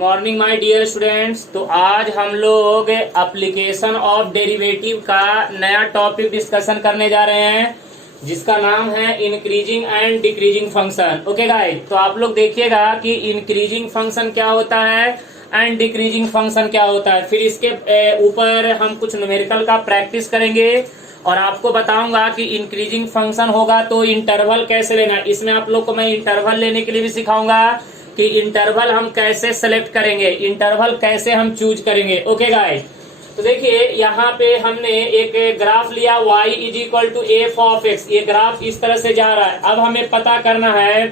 Morning my dear students. तो आज हम लोग एप्लीकेशन ऑफ डेरिवेटिव का नया टॉपिक डिस्कशन करने जा रहे हैं, जिसका नाम है increasing and decreasing function. Okay guys, तो आप लोग देखिएगा कि इंक्रीजिंग फंक्शन क्या होता है एंड डिक्रीजिंग फंक्शन क्या होता है। फिर इसके ऊपर हम कुछ न्यूमेरिकल का प्रैक्टिस करेंगे और आपको बताऊंगा कि इंक्रीजिंग फंक्शन होगा तो इंटरवल कैसे लेना है। इसमें आप लोग को मैं इंटरवल लेने के लिए भी सिखाऊंगा कि इंटरवल हम कैसे सेलेक्ट करेंगे, इंटरवल कैसे हम चूज करेंगे। ओके गाइस, तो देखिए यहाँ पे हमने एक ग्राफ लिया y is equal to f of x. ये ग्राफ इस तरह से जा रहा है। अब हमें पता करना है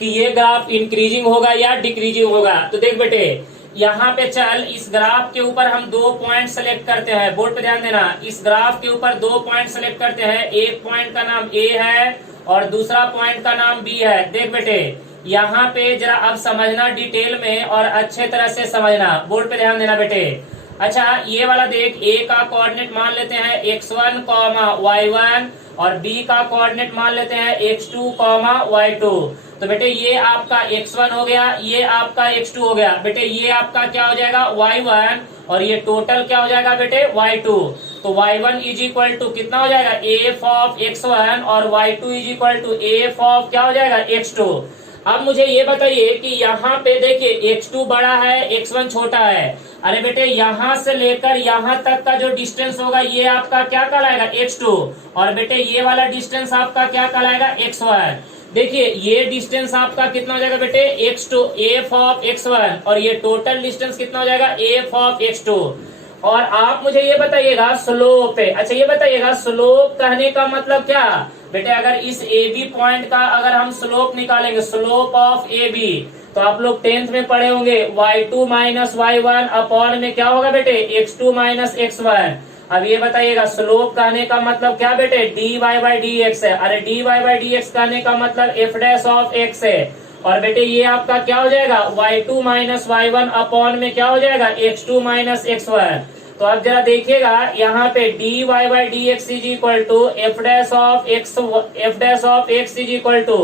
कि ये ग्राफ इंक्रीजिंग होगा या डिक्रीजिंग होगा। तो देख बेटे, यहाँ पे चल, इस ग्राफ के ऊपर हम 2 पॉइंट सेलेक्ट करते हैं। बोर्ड पे ध्यान देना, इस ग्राफ के ऊपर 2 पॉइंट सेलेक्ट करते हैं। एक पॉइंट का नाम ए है और दूसरा पॉइंट का नाम बी है। देख बेटे, यहाँ पे जरा अब समझना डिटेल में और अच्छे तरह से समझना। बोर्ड पे ध्यान देना बेटे। अच्छा, ये वाला देख, ए का कोऑर्डिनेट मान लेते हैं x1, y1 और बी का कोऑर्डिनेट मान लेते हैं x2, y2। तो बेटे ये आपका x1 हो गया, ये आपका x2 हो गया। बेटे ये आपका क्या हो जाएगा, y1, और ये टोटल क्या हो जाएगा बेटे, y2। तो y1 इज इक्वल टू कितना हो जाएगा, एफ ऑफ x1 और y2 is equal to f of क्या हो जाएगा, x2। अब मुझे ये बताइए कि यहाँ पे देखिए x2 बड़ा है, x1 छोटा है। अरे बेटे, यहाँ से लेकर यहाँ तक का जो डिस्टेंस होगा ये आपका क्या कहलाएगा, x2, और बेटे ये वाला डिस्टेंस आपका क्या कहलाएगा, x1। देखिए ये डिस्टेंस आपका कितना हो जाएगा बेटे, x2 एफ ऑफ x1, और ये टोटल डिस्टेंस कितना हो जाएगा, एफ ऑफ x2। और आप मुझे ये बताइएगा स्लोप है। अच्छा ये बताइएगा, स्लोप कहने का मतलब क्या बेटे, अगर इस ए बी पॉइंट का अगर हम स्लोप निकालेंगे, स्लोप ऑफ ए बी, तो आप लोग 10th में पढ़े होंगे y2 माइनस y1 अपॉन में क्या होगा बेटे, x2 माइनस x1। अब ये बताइएगा स्लोप कहने का मतलब क्या बेटे, dy बाई dx है। अरे dy बाई dx कहने का मतलब f डैश ऑफ x है। और बेटे ये आपका क्या हो जाएगा, y2 माइनस y1 अपॉन में क्या हो जाएगा, x2 माइनस x1। तो अब जरा देखिएगा यहाँ पे dy by dx is equal to f dash of x is equal to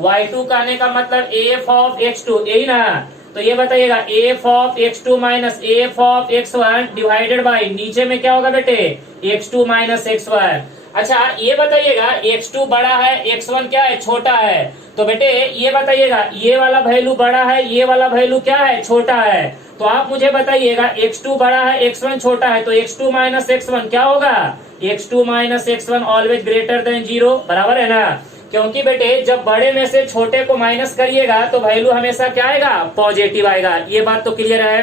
y2 कहने का मतलब f ऑफ x2, यही ना। तो ये बताइएगा f of x2 minus f of x1 divided by नीचे में क्या होगा बेटे, x2 माइनस x1। अच्छा ये बताइएगा, x2 बड़ा है, x1 क्या है, छोटा है। तो बेटे ये बताइएगा, ये वाला वैल्यू बड़ा है, ये वाला वैल्यू क्या है, छोटा है। तो आप मुझे बताइएगा x2 बड़ा है, x1 छोटा है, तो x2 माइनस x1 क्या होगा, x2 minus x1 always greater than 0, बराबर है ना। क्योंकि बेटे जब बड़े में से छोटे को माइनस करिएगा तो वैल्यू हमेशा क्या आएगा, पॉजिटिव आएगा। ये बात तो क्लियर है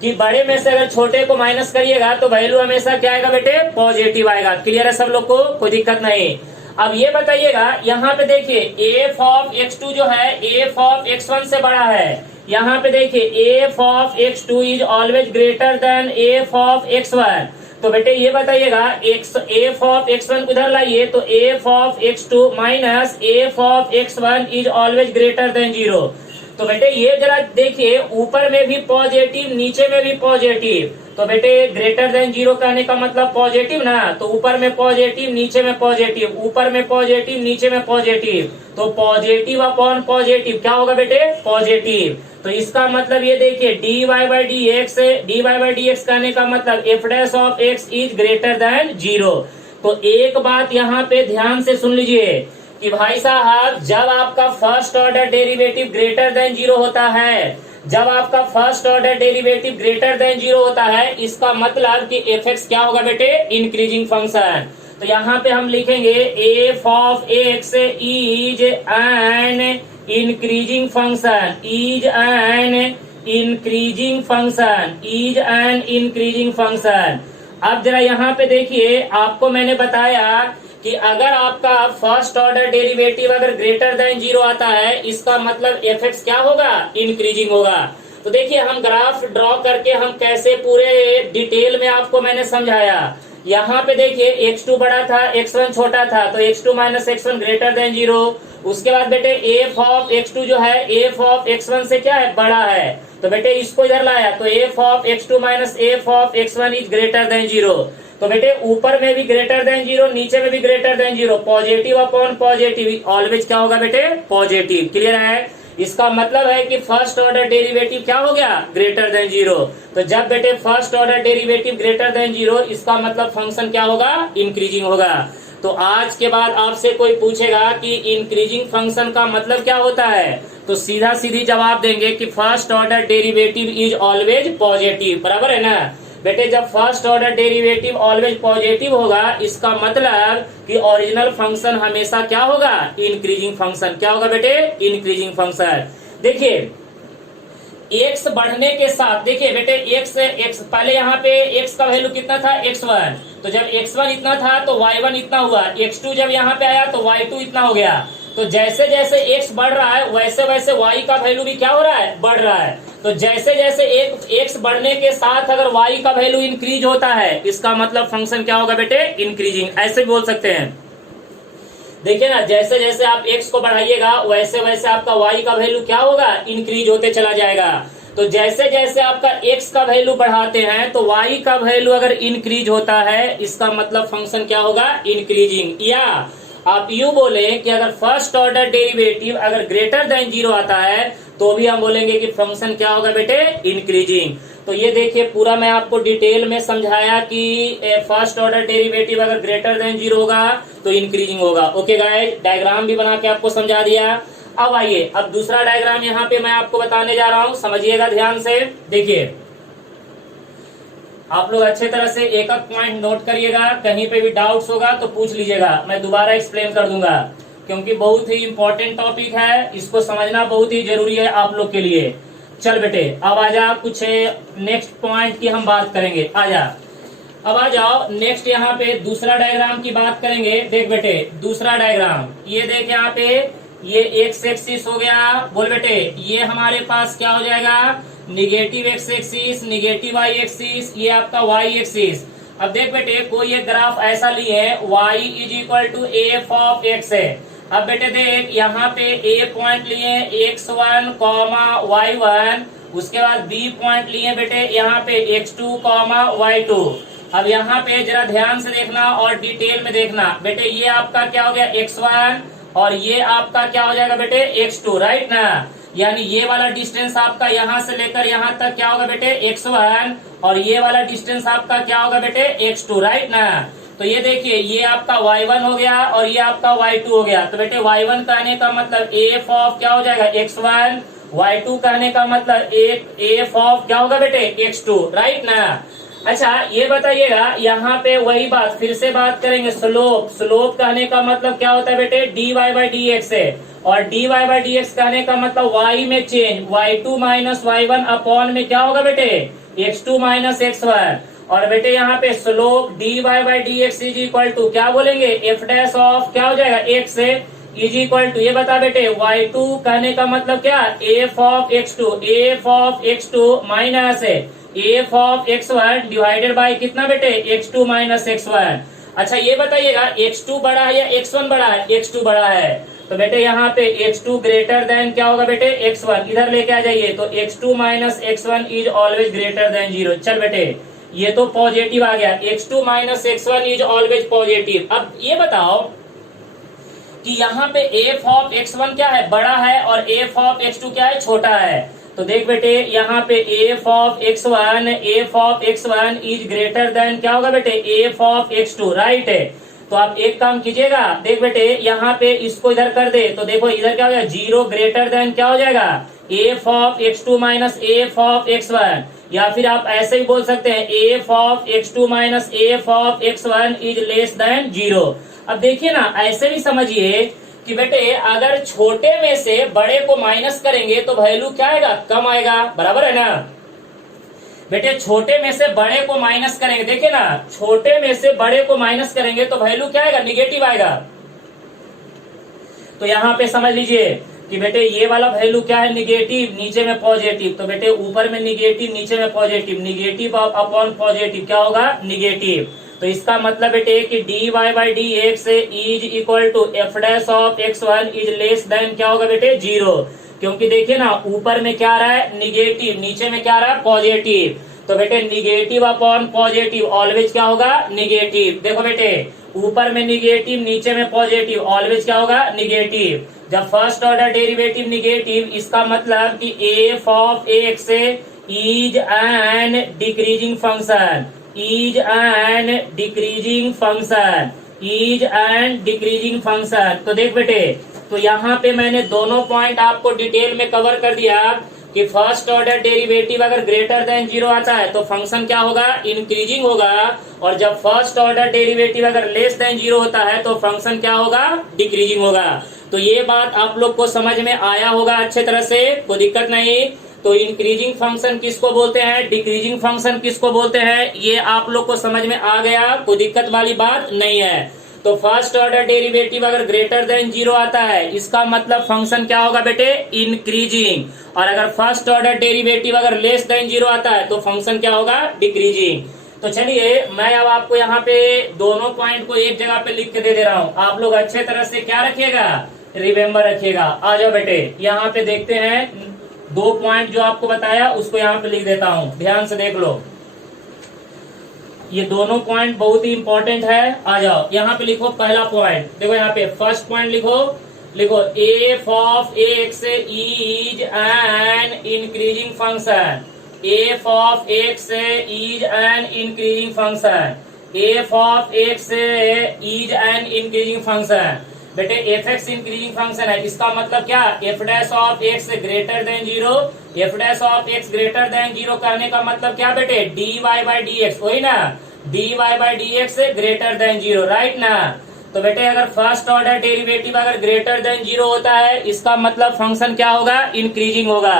कि बड़े में से अगर छोटे को माइनस करिएगा तो वैल्यू हमेशा क्या आएगा बेटे, पॉजिटिव आएगा। क्लियर है सब लोग को, कोई दिक्कत नहीं। अब ये बताइएगा, यहाँ पे देखिए एफ ऑफ x2 जो है एफ ऑफ x1 से बड़ा है। यहाँ पे देखिए F of x2 is always greater then F of x1। तो बेटे ये बताइएगा एफ ऑफ x1 इधर लाइए, तो F of x2 minus F of x1 is always greater than 0। तो बेटे ये जरा देखिए, ऊपर में भी पॉजिटिव नीचे में भी पॉजिटिव। तो बेटे ग्रेटर देन 0 कहने का मतलब पॉजिटिव ना। तो ऊपर में पॉजिटिव नीचे में पॉजिटिव, ऊपर में पॉजिटिव नीचे में पॉजिटिव, तो पॉजिटिव अपॉन पॉजिटिव क्या होगा बेटे, पॉजिटिव। तो इसका मतलब ये देखिए dy बाई dx कहने का मतलब f dash of x is greater than 0। तो एक बात यहाँ पे ध्यान से सुन लीजिए कि भाई साहब, जब आपका first order derivative greater than 0 होता है, जब आपका first order derivative greater than 0 होता है, इसका मतलब कि f(x) क्या होगा बेटे, इंक्रीजिंग फंक्शन। तो यहाँ पे हम लिखेंगे f of x is an increasing function, is an increasing function, is an increasing function. अब जरा यहाँ पे देखिए, आपको मैंने बताया कि अगर आपका फर्स्ट ऑर्डर डेरिवेटिव अगर ग्रेटर देन 0 आता है, इसका मतलब f(x) क्या होगा, इंक्रीजिंग होगा। तो देखिए हम ग्राफ ड्रॉ करके हम कैसे पूरे डिटेल में आपको मैंने समझाया। यहाँ पे देखिए x2 बड़ा था, x1 छोटा था, तो x2 minus x1 greater than 0। उसके बाद बेटे एफ ऑफ x2 जो है एफ ऑफ x1 से क्या है, बड़ा है। तो बेटे इसको इधर लाया, तो F of x2 minus F of x1 is greater than 0। तो बेटे ऊपर में भी ग्रेटर देन 0, नीचे में भी greater than 0, positive upon positive always क्या होगा बेटे, पॉजिटिव। क्लियर है। इसका मतलब है कि फर्स्ट ऑर्डर डेरिवेटिव क्या हो गया, ग्रेटर देन जीरो। तो जब बेटे first order derivative greater than zero, इसका मतलब फंक्शन क्या होगा, इंक्रीजिंग होगा। तो आज के बाद आपसे कोई पूछेगा कि इंक्रीजिंग फंक्शन का मतलब क्या होता है, तो सीधा सीधी जवाब देंगे कि first order derivative is always positive, बराबर है ना बेटे। जब first order derivative always positive होगा, इसका मतलब कि ओरिजिनल फंक्शन हमेशा क्या होगा, इंक्रीजिंग फंक्शन। क्या होगा बेटे, इंक्रीजिंग फंक्शन। देखिए एक्स बढ़ने के साथ, देखिए बेटे एक्स पहले यहाँ पे एक्स का वैल्यू कितना था, x1। तो जब x1 इतना था तो y1 इतना हुआ, x2 जब यहाँ पे आया तो y2 इतना हो गया। तो जैसे जैसे x बढ़ रहा है वैसे वैसे y का वैल्यू भी क्या हो रहा है, बढ़ रहा है। तो जैसे जैसे x बढ़ने के साथ अगर y का वैल्यू इंक्रीज होता है, इसका मतलब फंक्शन क्या होगा बेटे, इंक्रीजिंग, ऐसे बोल सकते हैं। देखिए ना, जैसे जैसे आप x को बढ़ाइएगा वैसे वैसे आपका y का वैल्यू क्या होगा, इंक्रीज होते चला जाएगा। तो जैसे जैसे आपका x का वैल्यू बढ़ाते हैं तो y का वैल्यू अगर इंक्रीज होता है, इसका मतलब फंक्शन क्या होगा, इंक्रीजिंग। या आप यू बोले कि अगर फर्स्ट ऑर्डर डेरिवेटिव अगर ग्रेटर देन जीरो आता है तो भी हम बोलेंगे कि फंक्शन क्या होगा बेटे, इंक्रीजिंग। तो ये देखिए पूरा मैं आपको डिटेल में समझाया कि फर्स्ट ऑर्डर डेरिवेटिव अगर ग्रेटर देन जीरो होगा तो इंक्रीजिंग होगा। ओके गाइस, डायग्राम भी बना के आपको समझा दिया। अब आइए, अब दूसरा डायग्राम यहाँ पे मैं आपको बताने जा रहा हूँ, समझिएगा ध्यान से। देखिए आप लोग अच्छे तरह से एक एक पॉइंट नोट करिएगा, कहीं पे भी डाउट्स होगा तो पूछ लीजिएगा, मैं दोबारा एक्सप्लेन कर दूंगा, क्योंकि बहुत ही इंपॉर्टेंट टॉपिक है, इसको समझना बहुत ही जरूरी है आप लोग के लिए। चल बेटे अब आजा, कुछ नेक्स्ट पॉइंट की हम बात करेंगे, आजा अब आ जाओ। नेक्स्ट यहाँ पे दूसरा डायग्राम की बात करेंगे। देख बेटे दूसरा डायग्राम, ये देख यहाँ पे ये एक्स एक्सिस हो गया, बोल बेटे ये हमारे पास क्या हो जाएगा, negative x axis, negative y axis, ये आपका वाई एक्सिस। अब देख बेटे कोई एक ग्राफ ऐसा लिए y is equal to f of x है। अब बेटे देख यहाँ पे ए पॉइंट लिए x1 कॉमा y1, उसके बाद बी पॉइंट लिए बेटे यहाँ पे x2 कॉमा y2। अब यहाँ पे जरा ध्यान से देखना और डिटेल में देखना बेटे, ये आपका क्या हो गया x1 और ये आपका क्या हो जाएगा बेटे x2, राइट ना। यानी ये वाला डिस्टेंस आपका यहाँ से लेकर यहाँ तक क्या होगा बेटे x1 और ये वाला डिस्टेंस आपका क्या होगा बेटे x2, राइट ना। तो ये देखिए ये आपका y1 हो गया और ये आपका y2 हो गया। तो बेटे y1 कहने का मतलब f ऑफ क्या हो जाएगा x1, y2 कहने का मतलब f ऑफ क्या होगा बेटे x2, राइट ना। अच्छा ये बताइएगा, यहाँ पे वही बात फिर से बात करेंगे, स्लोप। स्लोप कहने का मतलब क्या होता है बेटे, dy बाई डी एक्स है, और dy बाई डी एक्स कहने का मतलब y में change, y2 minus y1 upon में क्या होगा बेटे x2 माइनस x1। और बेटे यहाँ पे slope dy by d x is equal to क्या बोलेंगे, f डैश ऑफ क्या हो जाएगा x इज इक्वल टू, ये बता बेटे y2 कहने का मतलब क्या, f of x2 minus f of x1 divided by कितना बेटे x2 माइनस x1। अच्छा ये बताइएगा x2 बड़ा है या x1 बड़ा है, x2 बड़ा है। तो बेटे यहाँ पे x2 ग्रेटर देन क्या होगा बेटे x1, इधर लेके आ जाइए। तो x2 minus x1 is always greater than zero. चल बेटे ये तो पॉजिटिव आ गया, x2 minus x1 is always positive. अब ये बताओ कि यहाँ पे f ऑफ x1 क्या है, बड़ा है, और f ऑफ x2 क्या है, छोटा है। तो देख बेटे यहाँ पे f of x1 is greater then क्या होगा बेटे f ऑफ x2, राइट है। तो आप एक काम कीजिएगा, देख बेटे यहाँ पे इसको इधर कर दे, तो देखो इधर क्या हो जाएगा, जीरो ग्रेटर देन क्या हो जाएगा f of x2 minus f of x1। या फिर आप ऐसे ही बोल सकते हैं f of x2 minus f of x1 is less then zero. अब देखिए ना ऐसे भी समझिए कि बेटे अगर छोटे में से बड़े को माइनस करेंगे तो वैल्यू क्या आएगा, कम आएगा, बराबर है ना। बेटे छोटे में से बड़े को माइनस करेंगे, देखिए ना छोटे में से बड़े को माइनस करेंगे तो वैल्यू क्या आएगा, निगेटिव आएगा। तो यहाँ पे समझ लीजिए कि बेटे ये वाला वैल्यू क्या है, निगेटिव, नीचे में पॉजिटिव। तो बेटे ऊपर में निगेटिव नीचे में पॉजिटिव, निगेटिव अपॉन पॉजिटिव क्या होगा, निगेटिव। तो इसका मतलब बेटे कि dy by d x is equal to f dash of x1 is less than क्या होगा बेटे जीरो। क्योंकि देखिए ना ऊपर में क्या आ रहा है, निगेटिव, नीचे में क्या आ रहा है, पॉजिटिव। तो बेटे निगेटिव अपॉन पॉजिटिव ऑलवेज क्या होगा, निगेटिव। देखो बेटे ऊपर में निगेटिव नीचे में पॉजिटिव ऑलवेज क्या होगा, निगेटिव। जब फर्स्ट ऑर्डर डेरिवेटिव निगेटिव, इसका मतलब कि F of x is N decreasing function, is an decreasing function, is an decreasing function. तो देख बेटे, तो यहाँ पे मैंने दोनों पॉइंट आपको डिटेल में कवर कर दिया कि फर्स्ट ऑर्डर डेरिवेटिव अगर ग्रेटर देन 0 आता है तो फंक्शन क्या होगा, इंक्रीजिंग होगा, और जब फर्स्ट ऑर्डर डेरिवेटिव अगर लेस देन 0 होता है तो फंक्शन क्या होगा, डिक्रीजिंग होगा। तो ये बात आप लोग को समझ में आया होगा अच्छे तरह से, कोई दिक्कत नहीं। तो इंक्रीजिंग फंक्शन किसको बोलते हैं, डिक्रीजिंग फंक्शन किसको बोलते हैं, ये आप लोग को समझ में आ गया, कोई दिक्कत वाली बात नहीं है। तो फर्स्ट ऑर्डर डेरिवेटिव अगर ग्रेटर देन 0 आता है, इसका मतलब फंक्शन क्या होगा बेटे, इंक्रीजिंग, और अगर फर्स्ट ऑर्डर डेरिवेटिव अगर लेस देन 0 आता है तो फंक्शन क्या होगा, डिक्रीजिंग। तो चलिए मैं अब आपको यहाँ पे दोनों पॉइंट को एक जगह पे लिख के दे रहा हूँ, आप लोग अच्छे तरह से क्या रखिएगा, रिमेम्बर रखिएगा। आ जाओ बेटे, यहाँ पे देखते हैं दो पॉइंट जो आपको बताया उसको यहाँ पे लिख देता हूँ, ध्यान से देख लो। ये दोनों पॉइंट बहुत ही इंपॉर्टेंट है। आ जाओ यहाँ पे लिखो पहला पॉइंट, देखो यहाँ पे फर्स्ट पॉइंट लिखो f of x is an increasing function, f of x is an increasing function, f of x is an increasing function. बेटे एफ एक्स इंक्रीजिंग फंक्शन है, इसका मतलब क्या, f dash of x greater than 0, f dash of x greater than 0 कहने का मतलब क्या बेटे, d y by d x, वही ना, d y by d x greater than 0, right ना। तो बेटे अगर फर्स्ट ऑर्डर डेरिवेटिव अगर ग्रेटर देन 0 होता है, इसका मतलब फंक्शन क्या होगा, इंक्रीजिंग होगा।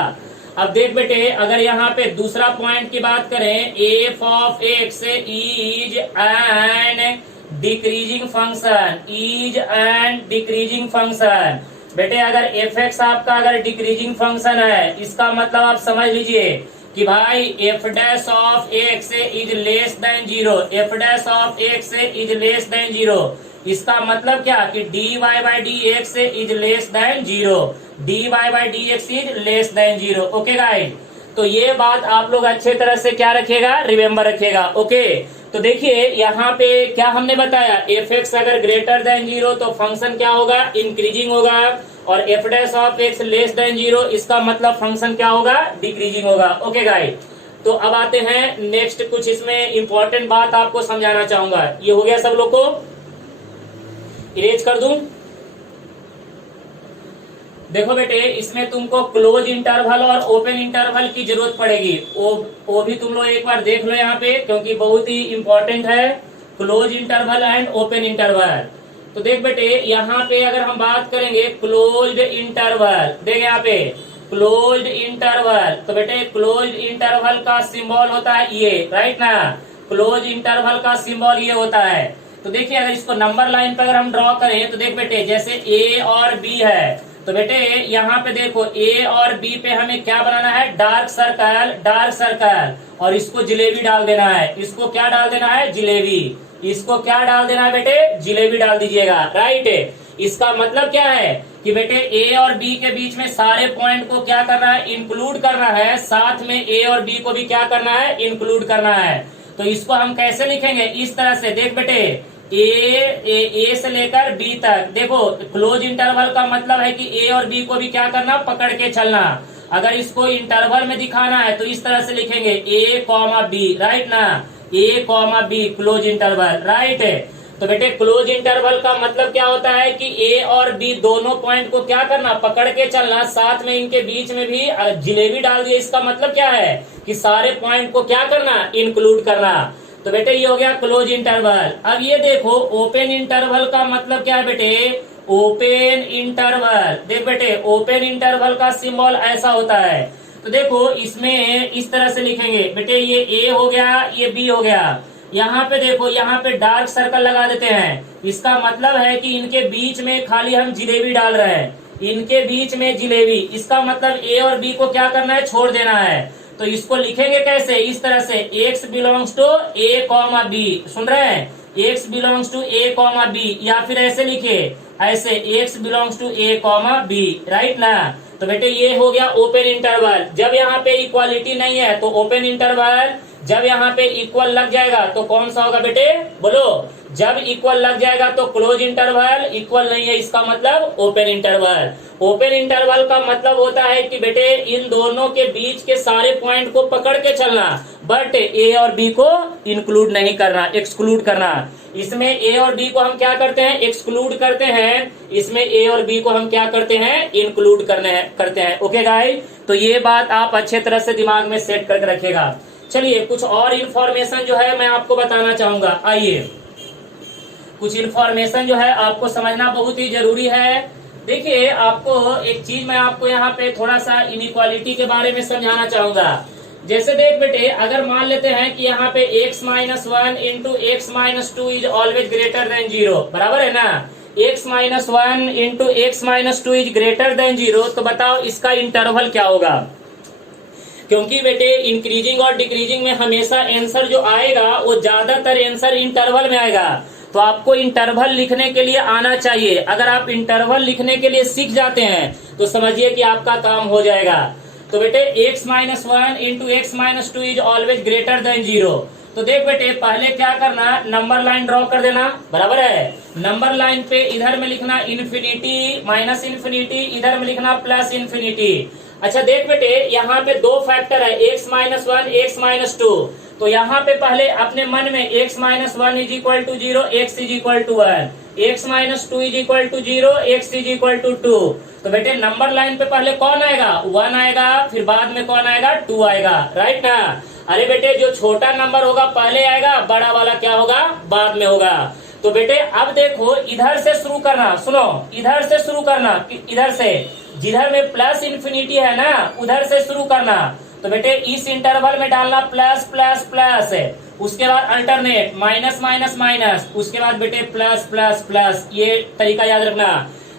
अब देख बेटे, अगर यहाँ पे दूसरा पॉइंट की बात करें, F of x is N decreasing function, is an decreasing function. बेटे अगर एफ एक्स आपका अगर डिक्रीजिंग फंक्शन है, इसका मतलब आप समझ लीजिए कि भाई f dash of x is less than 0, f dash of x is less than 0, इसका मतलब क्या कि d y by d x is less than 0, d y by d x is less than 0। Okay guys, तो ये बात आप लोग अच्छे तरह से क्या रखिएगा, रिमेम्बर रखिएगा। ओके, तो देखिए यहाँ पे क्या हमने बताया, एफ एक्स अगर ग्रेटर देन 0 तो फंक्शन क्या होगा, इंक्रीजिंग होगा, और F dash of x less than 0 इसका मतलब फंक्शन क्या होगा, डिक्रीजिंग होगा। ओके गाइड, तो अब आते हैं नेक्स्ट, कुछ इसमें इंपॉर्टेंट बात आपको समझाना चाहूंगा। ये हो गया सब लोग को, इरेज कर दूं। देखो बेटे, इसमें तुमको क्लोज इंटरवल और ओपन इंटरवल की जरूरत पड़ेगी, वो भी तुम लोग एक बार देख लो यहाँ पे, क्योंकि बहुत ही इंपॉर्टेंट है close interval and open interval. तो देख बेटे, यहाँ पे अगर हम बात करेंगे क्लोज्ड इंटरवल, देख यहाँ पे क्लोज्ड इंटरवल, तो बेटे क्लोज्ड इंटरवल का सिंबल होता है ये, राइट ना, क्लोज इंटरवल का सिंबल ये होता है। तो देखिए अगर इसको नंबर लाइन पर अगर हम ड्रॉ करें, तो देख बेटे जैसे ए और बी है, तो बेटे यहाँ पे देखो ए और बी पे हमें क्या बनाना है, डार्क सर्कल, डार्क सर्कल, और इसको जिलेबी डाल देना है, इसको क्या डाल देना है, जिलेबी, इसको क्या डाल देना है बेटे, जिलेबी डाल दीजिएगा, राइट। इसका मतलब क्या है कि बेटे ए और बी के बीच में सारे पॉइंट को क्या करना है, इंक्लूड करना है, साथ में ए और बी को भी क्या करना है, इंक्लूड करना है। तो इसको हम कैसे लिखेंगे, इस तरह से, देख बेटे ए से लेकर बी तक, देखो क्लोज इंटरवल का मतलब है कि ए और बी को भी क्या करना, पकड़ के चलना। अगर इसको इंटरवल में दिखाना है तो इस तरह से लिखेंगे ए कॉमा बी, राइट ना, A comma B close interval, right. तो बेटे क्लोज इंटरवल का मतलब क्या होता है कि ए और बी दोनों पॉइंट को क्या करना, पकड़ के चलना, साथ में इनके बीच में भी जिलेबी डाल दिया। इसका मतलब क्या है कि सारे पॉइंट को क्या करना, इंक्लूड करना। तो बेटे ये हो गया क्लोज इंटरवल। अब ये देखो ओपन इंटरवल का मतलब क्या है बेटे, ओपन इंटरवल, देख बेटे ओपन इंटरवल का सिंबल ऐसा होता है। तो देखो इसमें इस तरह से लिखेंगे बेटे, ये ए हो गया, ये बी हो गया, यहाँ पे देखो यहाँ पे डार्क सर्कल लगा देते हैं। इसका मतलब है कि इनके बीच में खाली हम जिलेबी डाल रहे हैं, इनके बीच में जिलेबी, इसका मतलब ए और बी को क्या करना है, छोड़ देना है। तो इसको लिखेंगे कैसे, इस तरह से x belongs to a comma B, सुन रहे हैं, x belongs to a comma B, या फिर ऐसे लिखे, ऐसे x belongs to a comma B, right ना। तो बेटे ये हो गया ओपन इंटरवल। जब यहाँ पे इक्वालिटी नहीं है तो ओपन इंटरवल, जब यहाँ पे इक्वल लग जाएगा तो कौन सा होगा बेटे, बोलो। जब इक्वल लग जाएगा तो क्लोज इंटरवल, इक्वल नहीं है इसका मतलब ओपन इंटरवल। ओपन इंटरवल का मतलब होता है कि बेटे इन दोनों के बीच के सारे पॉइंट को पकड़ के चलना, बट ए और बी को इंक्लूड नहीं करना, एक्सक्लूड करना। इसमें ए और बी को हम क्या करते हैं, एक्सक्लूड करते हैं। इसमें ए और बी को हम क्या करते हैं, इंक्लूड करते हैं। ओके गाइस, तो ये बात आप अच्छे तरह से दिमाग में सेट करके रखेगा। चलिए कुछ और इन्फॉर्मेशन जो है मैं आपको बताना चाहूंगा। आइए, कुछ इन्फॉर्मेशन जो है आपको समझना बहुत ही जरूरी है। देखिए, आपको एक चीज मैं आपको यहाँ पे थोड़ा सा इनइक्वालिटी के बारे में समझाना चाहूंगा। जैसे देख बेटे, अगर मान लेते हैं कि यहाँ पे x minus one into x minus two is always greater than zero, बराबर है ना। x minus one into x minus two is greater than zero, तो बताओ इसका इंटरवल क्या होगा। क्योंकि बेटे इंक्रीजिंग और डिक्रीजिंग में हमेशा आंसर जो आएगा वो ज्यादातर आंसर इंटरवल में आएगा। तो आपको इंटरवल लिखने के लिए आना चाहिए। अगर आप इंटरवल लिखने के लिए सीख जाते हैं तो समझिए कि आपका काम हो जाएगा। तो बेटे x minus one into x minus two is always greater than zero. तो देख बेटे, पहले क्या करना, नंबर लाइन ड्रॉ कर देना, बराबर है। नंबर लाइन पे इधर में लिखना इन्फिनिटी माइनस इन्फिनिटी, इधर में लिखना प्लस इन्फिनिटी। अच्छा देख बेटे, यहाँ पे दो फैक्टर है, x minus one x minus two. तो यहाँ पे पहले अपने मन में x minus one is equal to zero, x is equal to one, x minus two is equal to zero, x is equal to two. तो बेटे नंबर लाइन पे पहले कौन आएगा, वन आएगा, फिर बाद में कौन आएगा, टू आएगा, राइट ना। अरे बेटे, जो छोटा नंबर होगा पहले आएगा, बड़ा वाला क्या होगा, बाद में होगा। तो बेटे अब देखो, इधर से शुरू करना, सुनो, इधर से शुरू करना, इधर से, जिधर में प्लस इन्फिनिटी है ना उधर से शुरू करना। तो बेटे इस इंटरवल में डालना प्लस प्लस प्लस, उसके बाद अल्टरनेट माइनस माइनस माइनस, उसके बाद बेटे प्लस प्लस प्लस। ये तरीका याद रखना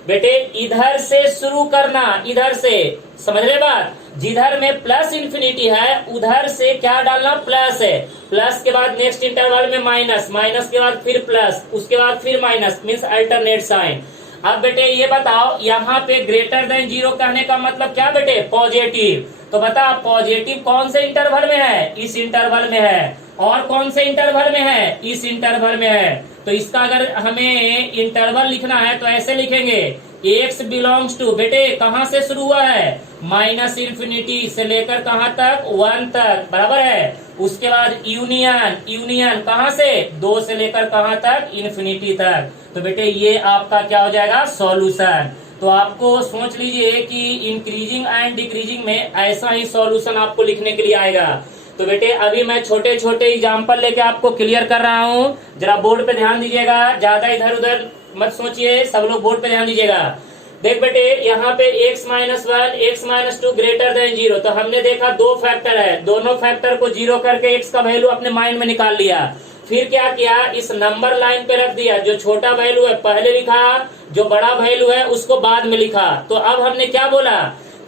बेटे, इधर से शुरू करना, इधर से, समझ रहे बात। जिधर में प्लस इन्फिनिटी है उधर से क्या डालना, प्लस है, प्लस के बाद नेक्स्ट इंटरवल में माइनस, माइनस के बाद फिर प्लस, उसके बाद फिर माइनस, मीन्स अल्टरनेट साइन। अब बेटे ये बताओ, यहाँ पे ग्रेटर देन जीरो कहने का मतलब क्या बेटे, पॉजिटिव। तो बता पॉजिटिव कौन से इंटरवल में है, इस इंटरवल में है। और कौन से इंटरवल में है, इस इंटरवल में है। तो इसका अगर हमें इंटरवल लिखना है तो ऐसे लिखेंगे, x बिलोंग्स टू, बेटे कहाँ से शुरू हुआ है, माइनस इन्फिनिटी से लेकर कहाँ तक, वन तक, बराबर है। उसके बाद यूनियन, यूनियन कहाँ से, दो से लेकर कहाँ तक, इन्फिनिटी तक। तो बेटे ये आपका क्या हो जाएगा, सॉल्यूशन। तो आपको सोच लीजिए कि इंक्रीजिंग एंड डिक्रीजिंग में ऐसा ही सॉल्यूशन आपको लिखने के लिए आएगा। तो बेटे अभी मैं छोटे छोटे एग्जाम्पल लेके आपको क्लियर कर रहा हूँ, जरा बोर्ड पे ध्यान दीजिएगा, ज्यादा इधर उधर मत सोचिए, सब लोग बोर्ड पे ध्यान दीजिएगा। देख बेटे, यहाँ पे x minus one x minus to greater than zero. तो हमने देखा दो फैक्टर है, दोनों फैक्टर को जीरो करके x का वैल्यू अपने माइंड में निकाल लिया। फिर क्या किया, इस नंबर लाइन पे रख दिया, जो छोटा वैल्यू है पहले लिखा, जो बड़ा वैल्यू है उसको बाद में लिखा। तो अब हमने क्या बोला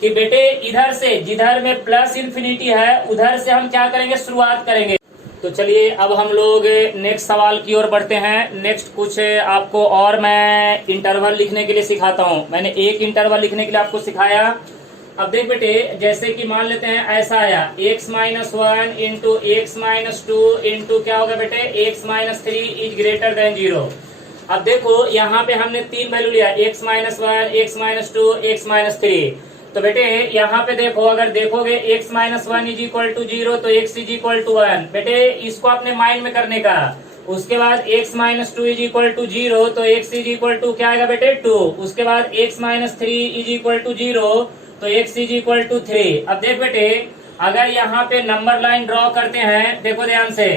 कि बेटे इधर से, जिधर में प्लस इन्फिनिटी है उधर से हम क्या करेंगे, शुरुआत करेंगे। तो चलिए अब हम लोग नेक्स्ट सवाल की ओर बढ़ते हैं। नेक्स्ट कुछ आपको और मैं इंटरवल लिखने के लिए सिखाता हूँ। मैंने एक इंटरवल लिखने के लिए आपको सिखाया। अब देख बेटे, जैसे कि मान लेते हैं ऐसा आया, x minus one into x minus two into क्या होगा बेटे, x minus three is greater than zero. अब देखो यहाँ पे हमने तीन वैल्यू लिया, x minus one x minus two x minus three. तो बेटे यहाँ पे देखो, अगर देखोगे x minus one is equal to zero तो x is equal to one. बेटे इसको अपने माइंड में करने का। उसके बाद x minus two is equal to zero तो x इज इक्वल टू क्या आएगा बेटे, टू। उसके बाद x minus three is equal to zero तो x is equal to three. अब देख बेटे, अगर यहाँ पे नंबर लाइन ड्रॉ करते हैं, देखो ध्यान से,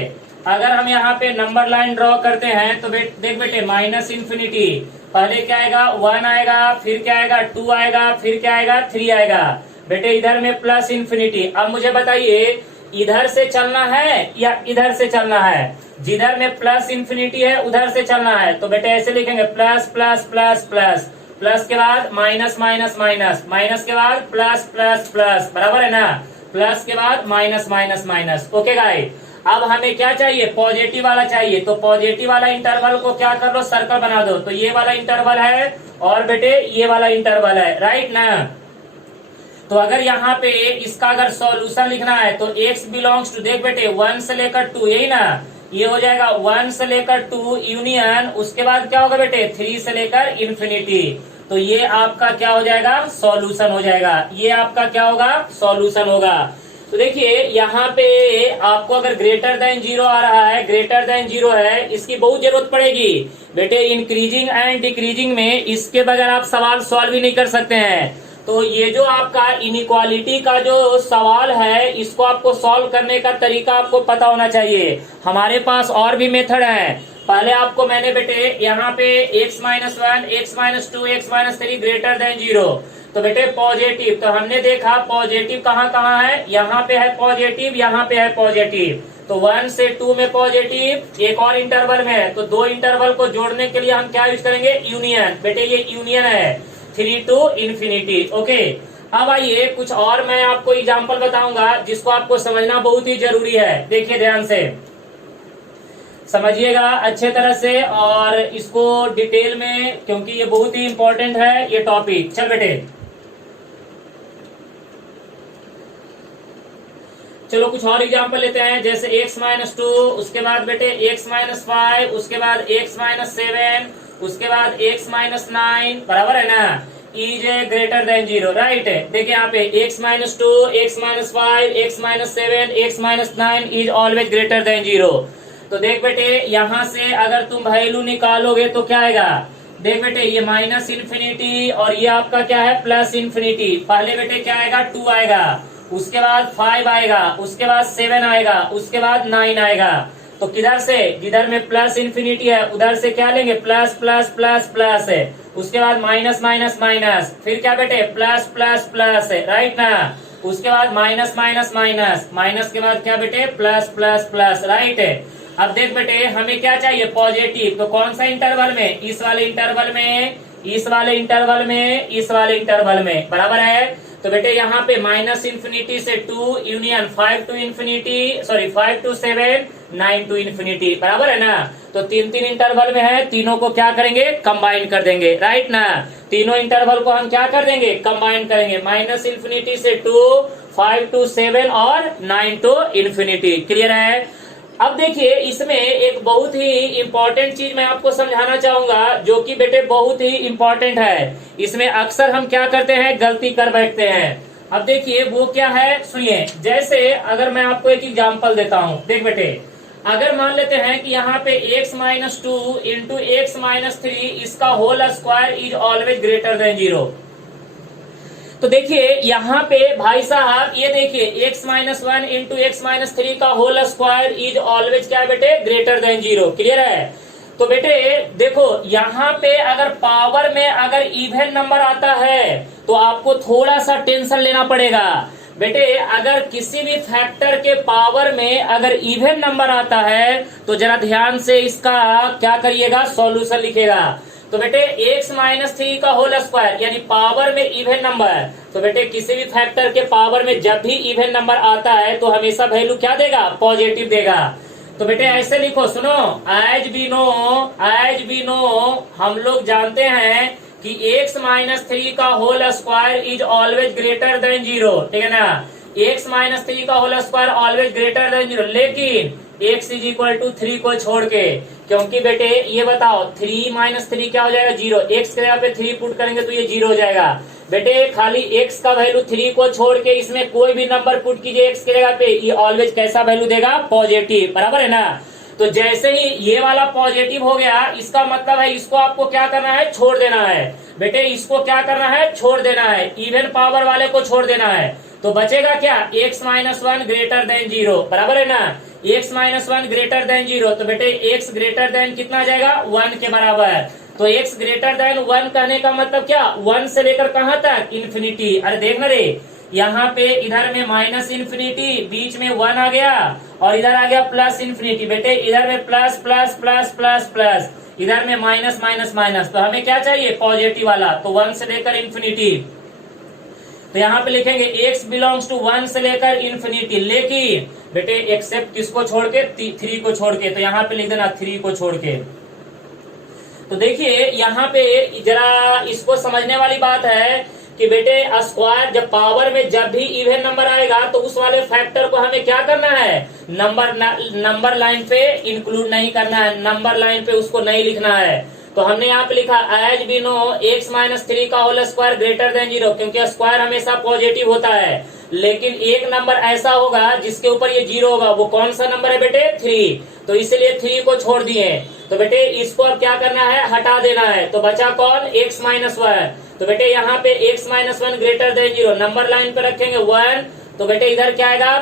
अगर हम यहाँ पे नंबर लाइन ड्रॉ करते हैं तो देख बेटे माइनस इन्फिनिटी, पहले क्या आएगा, वन आएगा, फिर क्या आएगा, टू आएगा, फिर क्या आएगा, थ्री आएगा। बेटे इधर में प्लस इन्फिनिटी। अब मुझे बताइए इधर से चलना है या इधर से चलना है, जिधर में प्लस इन्फिनिटी है उधर से चलना है। तो बेटे ऐसे लिखेंगे, plus plus plus plus, plus के बाद माइनस माइनस माइनस, माइनस के बाद प्लस प्लस प्लस, बराबर है ना, प्लस के बाद minus minus minus. Okay guys, अब हमें क्या चाहिए, पॉजिटिव वाला चाहिए। तो पॉजिटिव वाला इंटरवल को क्या कर लो, सर्कल बना दो। तो ये वाला इंटरवल है और बेटे ये वाला इंटरवल है, राइट ना। तो अगर यहाँ पे इसका अगर सॉल्यूशन लिखना है तो x बिलोंग्स टू, देख बेटे 1 से लेकर 2, यही ना, ये हो जाएगा 1 से लेकर 2 यूनियन, उसके बाद क्या होगा बेटे 3 से लेकर इन्फिनिटी। तो ये आपका क्या हो जाएगा, सॉल्यूशन हो जाएगा। ये आपका क्या होगा, सॉल्यूशन होगा। तो देखिए यहाँ पे आपको अगर ग्रेटर देन 0 आ रहा है, ग्रेटर देन 0 है, इसकी बहुत जरूरत पड़ेगी बेटे इंक्रीजिंग एंड डिक्रीजिंग में, इसके बगैर आप सवाल सॉल्व ही नहीं कर सकते हैं। तो ये जो आपका इनइक्वालिटी का जो सवाल है, इसको आपको सॉल्व करने का तरीका आपको पता होना चाहिए। हमारे पास और भी मेथड है। पहले आपको मैंने बेटे यहाँ पे x-1, x-2, x-3 greater than 0, तो बेटे पॉजिटिव, तो हमने देखा पॉजिटिव कहाँ कहाँ है, यहाँ पे है पॉजिटिव, यहाँ पे है पॉजिटिव। तो 1 से 2 में पॉजिटिव, एक और इंटरवल में है, तो दो इंटरवल को जोड़ने के लिए हम क्या यूज करेंगे, यूनियन। बेटे ये यूनियन है 3 टू इन्फिनिटी। ओके, अब आइए कुछ और मैं आपको एग्जाम्पल बताऊंगा जिसको आपको समझना बहुत ही जरूरी है। देखिए ध्यान से समझिएगा अच्छे तरह से, और इसको डिटेल में, क्योंकि ये बहुत ही इंपॉर्टेंट है ये टॉपिक। चल बेटे चलो कुछ और एग्जाम्पल लेते हैं, जैसे x-2, उसके बाद बेटे x-5, उसके बाद x-7, उसके बाद x-9, बराबर है ना, इज ग्रेटर देन 0, राइट। देखिए यहाँ पे x-2, x-5, x-7, x-9 is always greater than 0। तो देख बेटे यहाँ से अगर तुम वैल्यू निकालोगे तो क्या आएगा, देख बेटे ये माइनस इन्फिनिटी और ये आपका क्या है प्लस इन्फिनिटी। पहले बेटे क्या आएगा, 2 आएगा, उसके बाद 5 आएगा, उसके बाद 7 आएगा, उसके बाद 9 आएगा। तो किधर से, जिधर में प्लस इन्फिनिटी है उधर से क्या लेंगे, प्लस प्लस प्लस प्लस है, उसके बाद माइनस माइनस माइनस, फिर क्या बेटे प्लस प्लस प्लस है, राइट ना, उसके बाद माइनस माइनस माइनस, माइनस के बाद क्या बेटे प्लस प्लस प्लस, राइट है। अब देख बेटे हमें क्या चाहिए, पॉजिटिव, तो कौन सा इंटरवल में, इस वाले इंटरवल में, इस वाले इंटरवल में, इस वाले इंटरवल में, बराबर है। तो बेटे यहाँ पे माइनस इन्फिनिटी से 2 union 5 to infinity, sorry 5 to 7, 9 to infinity, बराबर है ना। तो 3 इंटरवल में है, तीनों को क्या करेंगे, कंबाइन कर देंगे, राइट ना। तीनों इंटरवल को हम क्या कर देंगे, कंबाइन करेंगे, माइनस इन्फिनिटी से 2, 5 टू 7 और 9 टू इन्फिनिटी। क्लियर है। अब देखिए इसमें एक बहुत ही इंपॉर्टेंट चीज मैं आपको समझाना चाहूंगा, जो कि बेटे बहुत ही इंपॉर्टेंट है। इसमें अक्सर हम क्या करते हैं, गलती कर बैठते हैं। अब देखिए वो क्या है, सुनिए। जैसे अगर मैं आपको एक एग्जांपल देता हूं, देख बेटे अगर मान लेते हैं कि यहाँ पे x-2 इंटू x-3 इसका whole square is always greater than 0। तो देखिए यहाँ पे भाई साहब ये देखिए x-1 इंटू x-3 का होल स्क्वायर इज ऑलवेज क्या है बेटे, ग्रेटर देन 0। क्लियर है। तो बेटे देखो यहाँ पे अगर पावर में अगर इवन नंबर आता है तो आपको थोड़ा सा टेंशन लेना पड़ेगा। बेटे अगर किसी भी फैक्टर के पावर में अगर इवन नंबर आता है तो जरा ध्यान से इसका क्या करिएगा, सॉल्यूशन लिखेगा। तो बेटे x-3 का होल स्क्वायर यानी पावर में इवन नंबर, तो बेटे किसी भी फैक्टर के पावर में जब भी इवन नंबर आता है तो हमेशा वैल्यू क्या देगा, पॉजिटिव देगा। तो बेटे ऐसे लिखो, सुनो, एज वी नो हम लोग जानते हैं कि x-3 का whole square is always greater than 0, ठीक है ना। x-3 का whole square always greater than 0, लेकिन x इज इक्वल टू 3 को छोड़ के, क्योंकि बेटे ये बताओ 3 माइनस 3 क्या हो जाएगा, 0। x के जगह पे 3 पुट करेंगे तो ये 0 हो जाएगा। बेटे खाली x का वैल्यू 3 को छोड़ के इसमें कोई भी नंबर पुट कीजिए x के जगह पे, ये ऑलवेज कैसा वैल्यू देगा, पॉजिटिव, बराबर है ना। तो जैसे ही ये वाला पॉजिटिव हो गया, इसका मतलब है इसको आपको क्या करना है, छोड़ देना है। बेटे इसको क्या करना है, छोड़ देना है, इवन पावर वाले को छोड़ देना है। तो बचेगा क्या, x-1 ग्रेटर देन 0, बराबर है ना। x-1 ग्रेटर देन 0, तो बेटे x ग्रेटर देन कितना आ जाएगा, 1 के बराबर। तो x ग्रेटर देन 1 कहने का मतलब क्या, 1 से लेकर कहां तक, इन्फिनिटी। अरे देखना रे, यहाँ पे इधर में माइनस इन्फिनिटी, बीच में 1 आ गया और इधर आ गया प्लस इन्फिनिटी। बेटे इधर में plus plus plus plus plus, इधर में माइनस माइनस माइनस, तो हमें क्या चाहिए, पॉजिटिव वाला। तो 1 से लेकर इन्फिनिटी, तो यहाँ पे लिखेंगे x बिलोंग्स टू 1 से लेकर इन्फिनिटी, लेकिन बेटे एक्सेप्ट किसको छोड़ के, 3 को छोड़ के। तो यहाँ पे लिख देना 3 को छोड़ के। तो देखिए यहाँ पे जरा इसको समझने वाली बात है कि बेटे स्क्वायर जब पावर में जब भी इवन नंबर आएगा तो उस वाले फैक्टर को हमें क्या करना है, नंबर लाइन पे इंक्लूड नहीं करना है, नंबर लाइन पे उसको नहीं लिखना है। तो हमने यहाँ पे लिखा as we know x minus 3 का होल स्क्वायर ग्रेटर देन 0, क्योंकि स्क्वायर हमेशा पॉजिटिव होता है। लेकिन एक नंबर ऐसा होगा जिसके ऊपर ये 0 होगा, वो कौन सा नंबर है बेटे, 3। तो इसलिए 3 को छोड़ दिए। तो बेटे इसको अब क्या करना है, हटा देना है। तो बचा कौन, x माइनस 1। तो बेटे यहाँ पे x minus 1 greater than 0, number line पे रखेंगे 1। तो बेटे इधर क्या आएगा,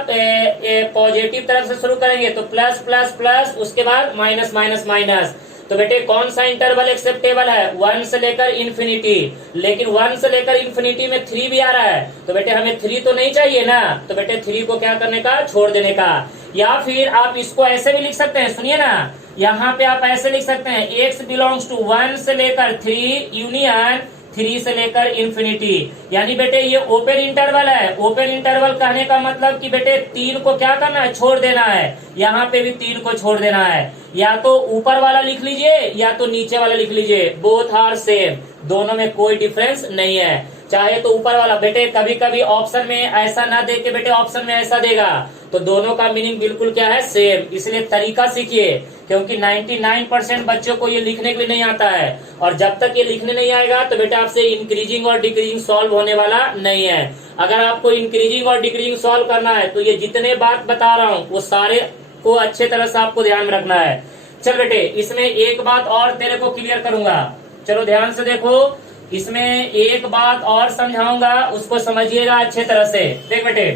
पॉजिटिव तरफ से शुरू करेंगे तो प्लस प्लस प्लस, उसके बाद माइनस माइनस माइनस। तो बेटे कौन सा इंटरवल एक्सेप्टेबल है, 1 से लेकर इन्फिनिटी। लेकिन 1 से लेकर इन्फिनिटी में 3 भी आ रहा है, तो बेटे हमें 3 तो नहीं चाहिए ना, तो बेटे 3 को क्या करने का, छोड़ देने का। या फिर आप इसको ऐसे भी लिख सकते हैं, सुनिए ना, यहाँ पे आप ऐसे लिख सकते हैं x बिलोंग्स टू 1 से लेकर 3 यूनियन 3 से लेकर इन्फिनिटी। यानी बेटे ये ओपन इंटरवल है। ओपन इंटरवल कहने का मतलब कि बेटे 3 को क्या करना है, छोड़ देना है। यहाँ पे भी 3 को छोड़ देना है। या तो ऊपर वाला लिख लीजिए या तो नीचे वाला लिख लीजिए, बोथ आर सेम, दोनों में कोई डिफरेंस नहीं है। चाहे तो ऊपर वाला, बेटे कभी कभी ऑप्शन में ऐसा ना दे के बेटे ऑप्शन में ऐसा देगा, तो दोनों का मीनिंग बिल्कुल क्या है, सेम। इसलिए तरीका सीखिए, क्योंकि 99% बच्चों को ये लिखने के लिए नहीं आता है। और जब तक ये लिखने नहीं आएगा तो बेटा आपसे इंक्रीजिंग और डिक्रीजिंग सॉल्व होने वाला नहीं है। अगर आपको इंक्रीजिंग और डिक्रीजिंग सॉल्व करना है तो ये जितने बात बता रहा हूँ वो सारे को अच्छे तरह से आपको ध्यान में रखना है। चल बेटे इसमें एक बात और तेरे को क्लियर करूंगा, चलो ध्यान से देखो। इसमें एक बात और समझाऊंगा, उसको समझिएगा अच्छे तरह से। देख बेटे,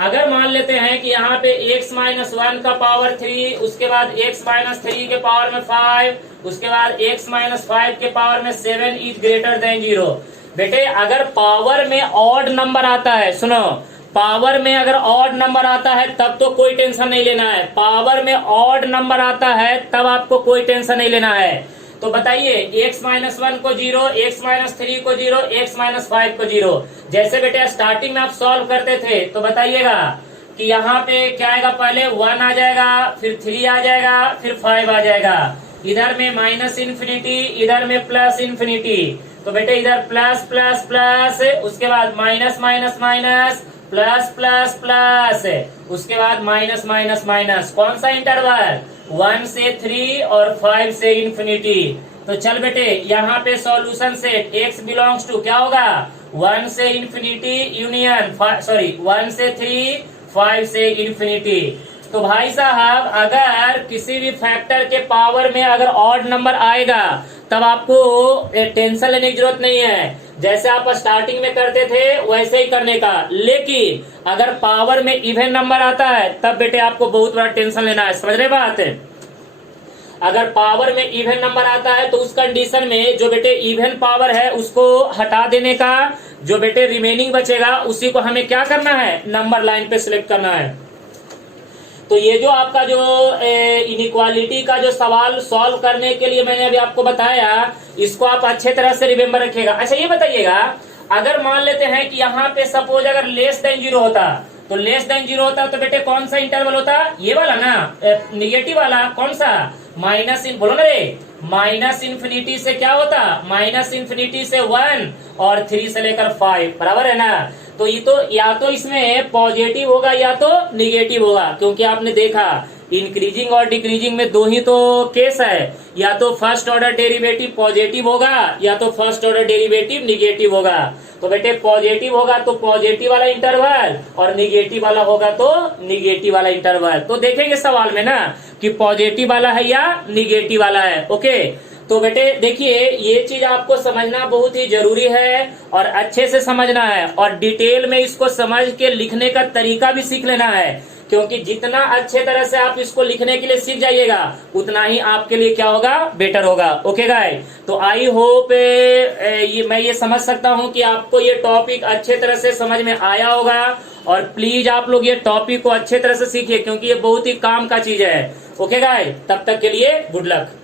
अगर मान लेते हैं कि यहाँ पे x माइनस 1 का पावर 3, उसके बाद x माइनस 3 के पावर में 5, उसके बाद x माइनस 5 के पावर में 7 इज ग्रेटर देन 0। बेटे अगर पावर में ऑड नंबर आता है, सुनो, पावर में अगर ऑड नंबर आता है तब तो कोई टेंशन नहीं लेना है। पावर में ऑड नंबर आता है तब आपको कोई टेंशन नहीं लेना है। तो बताइए x माइनस 1 को 0, x माइनस 3 को 0, x माइनस 5 को 0। जैसे बेटे स्टार्टिंग में आप सॉल्व करते थे तो बताइएगा कि यहाँ पे क्या आएगा, पहले 1 आ जाएगा, फिर 3 आ जाएगा, फिर 5 आ जाएगा। इधर में माइनस इन्फिनिटी, इधर में प्लस इन्फिनिटी। तो बेटे इधर प्लस प्लस प्लस, उसके बाद minus minus minus, plus plus plus, उसके बाद माइनस माइनस माइनस। कौन सा इंटरवल, 1 से 3 और 5 से इन्फिनिटी। तो चल बेटे यहाँ पे solution set x belongs to क्या होगा, 1 से इन्फिनिटी यूनियन 1 से 3, 5 से इन्फिनिटी। तो भाई साहब अगर किसी भी फैक्टर के पावर में अगर ऑड नंबर आएगा तब आपको टेंशन लेने की जरूरत नहीं है। जैसे आप स्टार्टिंग में करते थे वैसे ही करने का। लेकिन अगर पावर में इवन नंबर आता है तब बेटे आपको बहुत बड़ा टेंशन लेना है। समझ रहे बात? अगर पावर में इवन नंबर आता है तो उस कंडीशन में जो बेटे इवन पावर है उसको हटा देने का, जो बेटे रिमेनिंग बचेगा उसी को हमें क्या करना है, नंबर लाइन पे सिलेक्ट करना है। तो ये जो आपका जो इनइक्वालिटी का जो सवाल सॉल्व करने के लिए मैंने अभी आपको बताया, इसको आप अच्छे तरह से रिमेम्बर रखिएगा। अच्छा ये बताइएगा, अगर मान लेते हैं कि यहाँ पे सपोज अगर लेस देन 0 होता, तो लेस देन 0 होता तो बेटे कौन सा इंटरवल होता, ये वाला ना, निगेटिव वाला। कौन सा, माइनस इन, बोलो ना रे, माइनस इन्फिनिटी से क्या होता, माइनस इन्फिनिटी से 1 और 3 से लेकर 5, बराबर है ना। तो ये तो या तो इसमें पॉजिटिव होगा या तो निगेटिव होगा, क्योंकि आपने देखा इंक्रीजिंग और डिक्रीजिंग में दो ही तो केस है, या तो फर्स्ट ऑर्डर डेरिवेटिव पॉजिटिव होगा या तो फर्स्ट ऑर्डर डेरिवेटिव निगेटिव होगा। तो बेटे पॉजिटिव होगा तो पॉजिटिव वाला इंटरवल और निगेटिव वाला होगा तो निगेटिव वाला इंटरवल। तो देखेंगे सवाल में ना कि पॉजिटिव वाला है या निगेटिव वाला है। ओके, तो बेटे देखिए ये चीज आपको समझना बहुत ही जरूरी है और अच्छे से समझना है, और डिटेल में इसको समझ के लिखने का तरीका भी सीख लेना है, क्योंकि जितना अच्छे तरह से आप इसको लिखने के लिए सीख जाइएगा उतना ही आपके लिए क्या होगा, बेटर होगा। ओके गाइस, तो आई होप मैं ये समझ सकता हूँ कि आपको ये टॉपिक अच्छे तरह से समझ में आया होगा, और प्लीज आप लोग ये टॉपिक को अच्छे तरह से सीखिए क्योंकि ये बहुत ही काम का चीज है। ओके गाइस, तब तक के लिए गुड लक।